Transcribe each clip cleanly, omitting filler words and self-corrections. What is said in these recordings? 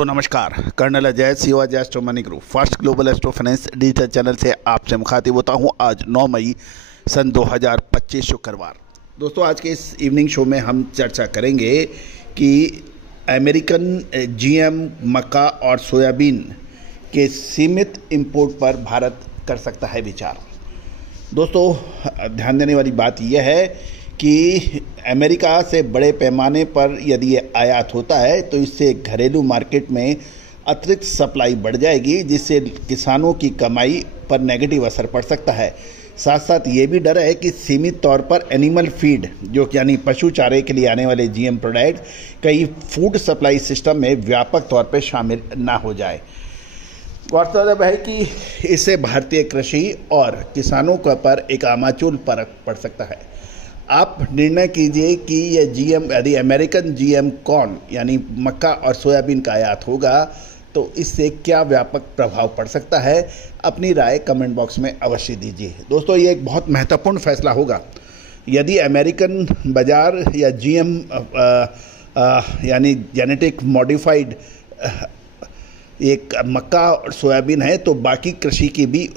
दोस्तों नमस्कार। Colonel Ajay Shivaji astro money group first global astro finance digital channel से आपसे मुखातिब होता हूं। आज 9 मई सन 2025 शुक्रवार। दोस्तों आज के इस इवनिंग शो में हम चर्चा करेंगे कि अमेरिकन जीएम मक्का और सोयाबीन के सीमित इंपोर्ट पर भारत कर सकता है विचार। दोस्तों ध्यान देने वाली बात यह है कि अमेरिका से बड़े पैमाने पर यदि ये आयात होता है तो इससे घरेलू मार्केट में अतिरिक्त सप्लाई बढ़ जाएगी, जिससे किसानों की कमाई पर नेगेटिव असर पड़ सकता है। साथ साथ ये भी डर है कि सीमित तौर पर एनिमल फीड जो यानी पशु चारे के लिए आने वाले जीएम प्रोडक्ट कई फूड सप्लाई सिस्टम में व्यापक तौर पर शामिल ना हो जाए। गौरतलब है कि इससे भारतीय कृषि और किसानों पर एक आमाचूल फर्क पड़ सकता है। आप निर्णय कीजिए कि यह जीएम यदि अमेरिकन जीएम कॉर्न यानी मक्का और सोयाबीन का आयात होगा तो इससे क्या व्यापक प्रभाव पड़ सकता है। अपनी राय कमेंट बॉक्स में अवश्य दीजिए। दोस्तों ये एक बहुत महत्वपूर्ण फैसला होगा। यदि अमेरिकन बाजार या जीएम यानी जेनेटिक मॉडिफाइड एक मक्का और सोयाबीन है तो बाकी कृषि की भी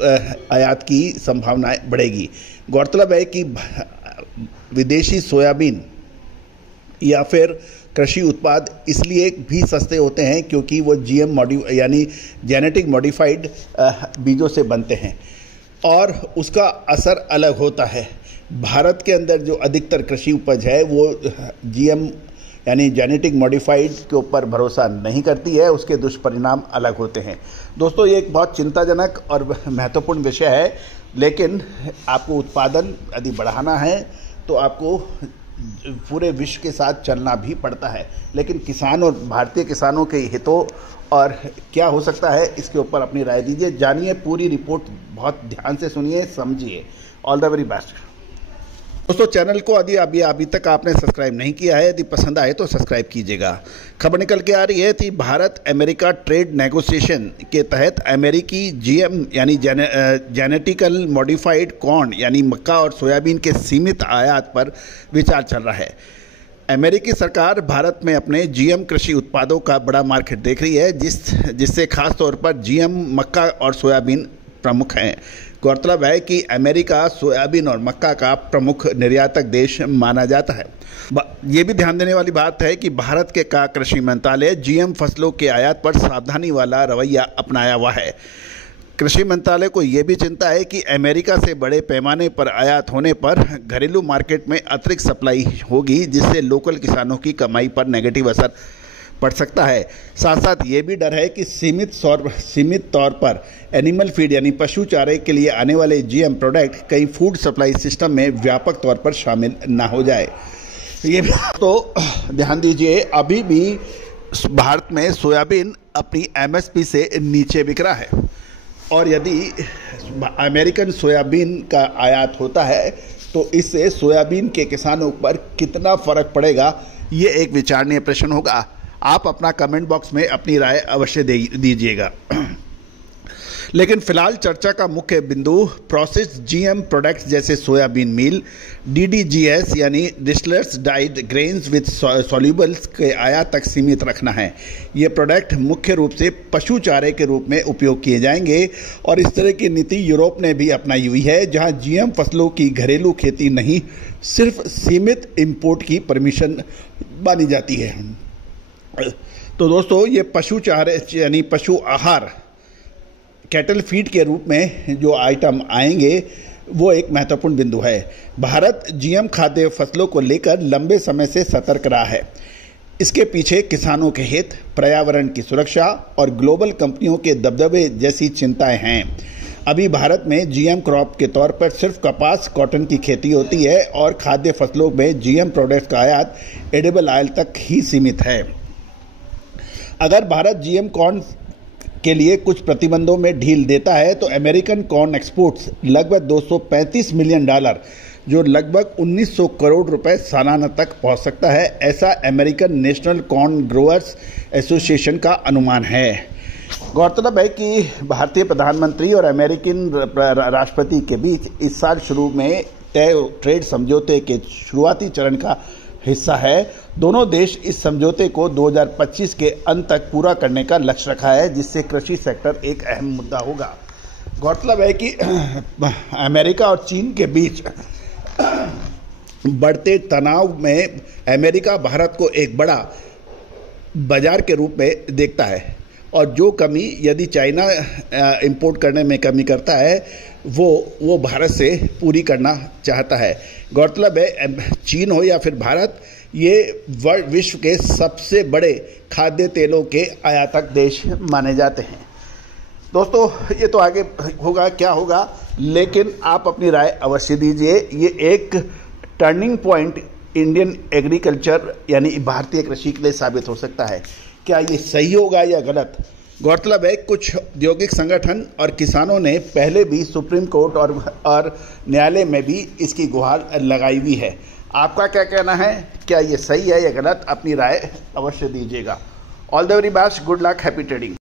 आयात की संभावनाएं बढ़ेगी। गौरतलब है कि विदेशी सोयाबीन या फिर कृषि उत्पाद इसलिए भी सस्ते होते हैं क्योंकि वो जीएम यानी जेनेटिक मॉडिफाइड बीजों से बनते हैं और उसका असर अलग होता है। भारत के अंदर जो अधिकतर कृषि उपज है वो जीएम यानी जेनेटिक मॉडिफाइड के ऊपर भरोसा नहीं करती है, उसके दुष्परिणाम अलग होते हैं। दोस्तों ये एक बहुत चिंताजनक और महत्वपूर्ण विषय है, लेकिन आपको उत्पादन यदि बढ़ाना है तो आपको पूरे विश्व के साथ चलना भी पड़ता है। लेकिन किसान और भारतीय किसानों के हितों और क्या हो सकता है इसके ऊपर अपनी राय दीजिए। जानिए पूरी रिपोर्ट, बहुत ध्यान से सुनिए, समझिए। All the very best. दोस्तों चैनल को यदि अभी तक आपने सब्सक्राइब नहीं किया है, यदि पसंद आए तो सब्सक्राइब कीजिएगा। खबर निकल के आ रही है कि भारत अमेरिका ट्रेड नेगोशिएशन के तहत अमेरिकी जीएम यानी जेनेटिकल मॉडिफाइड कॉर्न यानी मक्का और सोयाबीन के सीमित आयात पर विचार चल रहा है। अमेरिकी सरकार भारत में अपने जीएम कृषि उत्पादों का बड़ा मार्केट देख रही है, जिससे खास तौर पर जीएम मक्का और सोयाबीन प्रमुख हैं। गौरतलब है कि अमेरिका सोयाबीन और मक्का का प्रमुख निर्यातक देश माना जाता है। ये भी ध्यान देने वाली बात है कि भारत के कृषि मंत्रालय जीएम फसलों के आयात पर सावधानी वाला रवैया अपनाया हुआ है। कृषि मंत्रालय को ये भी चिंता है कि अमेरिका से बड़े पैमाने पर आयात होने पर घरेलू मार्केट में अतिरिक्त सप्लाई होगी, जिससे लोकल किसानों की कमाई पर नेगेटिव असर पड़ सकता है। साथ साथ ये भी डर है कि सीमित तौर पर एनिमल फीड यानी पशु चारे के लिए आने वाले जीएम प्रोडक्ट कई फूड सप्लाई सिस्टम में व्यापक तौर पर शामिल ना हो जाए। ये तो ध्यान दीजिए, अभी भी भारत में सोयाबीन अपनी एमएसपी से नीचे बिक रहा है और यदि अमेरिकन सोयाबीन का आयात होता है तो इससे सोयाबीन के किसानों पर कितना फर्क पड़ेगा, ये एक विचारणीय प्रश्न होगा। आप अपना कमेंट बॉक्स में अपनी राय अवश्य दीजिएगा। लेकिन फिलहाल चर्चा का मुख्य बिंदु प्रोसेस्ड जीएम प्रोडक्ट्स जैसे सोयाबीन मील, डीडीजीएस यानी डिस्टिलर्स डाइड ग्रेन्स विद सॉल्यूबल्स के आयात तक सीमित रखना है। ये प्रोडक्ट मुख्य रूप से पशु चारे के रूप में उपयोग किए जाएंगे और इस तरह की नीति यूरोप ने भी अपनाई हुई है, जहां जीएम फसलों की घरेलू खेती नहीं सिर्फ सीमित इंपोर्ट की परमिशन मानी जाती है। तो दोस्तों ये पशु चारे यानी पशु आहार कैटल फीड के रूप में जो आइटम आएंगे वो एक महत्वपूर्ण बिंदु है। भारत जीएम खाद्य फसलों को लेकर लंबे समय से सतर्क रहा है। इसके पीछे किसानों के हित, पर्यावरण की सुरक्षा और ग्लोबल कंपनियों के दबदबे जैसी चिंताएं हैं। अभी भारत में जीएम क्रॉप के तौर पर सिर्फ कपास, कॉटन की खेती होती है और खाद्य फसलों में जीएम प्रोडक्ट्स का आयात एडिबल ऑयल तक ही सीमित है। अगर भारत जीएम कॉर्न के लिए कुछ प्रतिबंधों में ढील देता है तो अमेरिकन कॉर्न एक्सपोर्ट्स लगभग $235 मिलियन जो लगभग 1900 करोड़ रुपए सालाना तक पहुंच सकता है, ऐसा American national corn growers association का अनुमान है। गौरतलब है कि भारतीय प्रधानमंत्री और अमेरिकन राष्ट्रपति के बीच इस साल शुरू में तय ट्रेड समझौते के शुरुआती चरण का हिस्सा है। दोनों देश इस समझौते को 2025 के अंत तक पूरा करने का लक्ष्य रखा है, जिससे कृषि सेक्टर एक अहम मुद्दा होगा। गौरतलब है कि अमेरिका और चीन के बीच बढ़ते तनाव में अमेरिका भारत को एक बड़ा बाजार के रूप में देखता है, और जो कमी यदि चाइना इंपोर्ट करने में कमी करता है वो भारत से पूरी करना चाहता है। गौरतलब है चीन हो या फिर भारत, ये विश्व के सबसे बड़े खाद्य तेलों के आयातक देश माने जाते हैं। दोस्तों, ये तो आगे होगा क्या होगा, लेकिन आप अपनी राय अवश्य दीजिए। ये एक टर्निंग पॉइंट इंडियन एग्रीकल्चर यानी भारतीय कृषि के लिए साबित हो सकता है। क्या ये सही होगा या गलत? गौरतलब है कुछ औद्योगिक संगठन और किसानों ने पहले भी सुप्रीम कोर्ट और न्यायालय में भी इसकी गुहार लगाई हुई है। आपका क्या कहना है? क्या ये सही है या गलत? अपनी राय अवश्य दीजिएगा। All the very best, good luck, happy trading.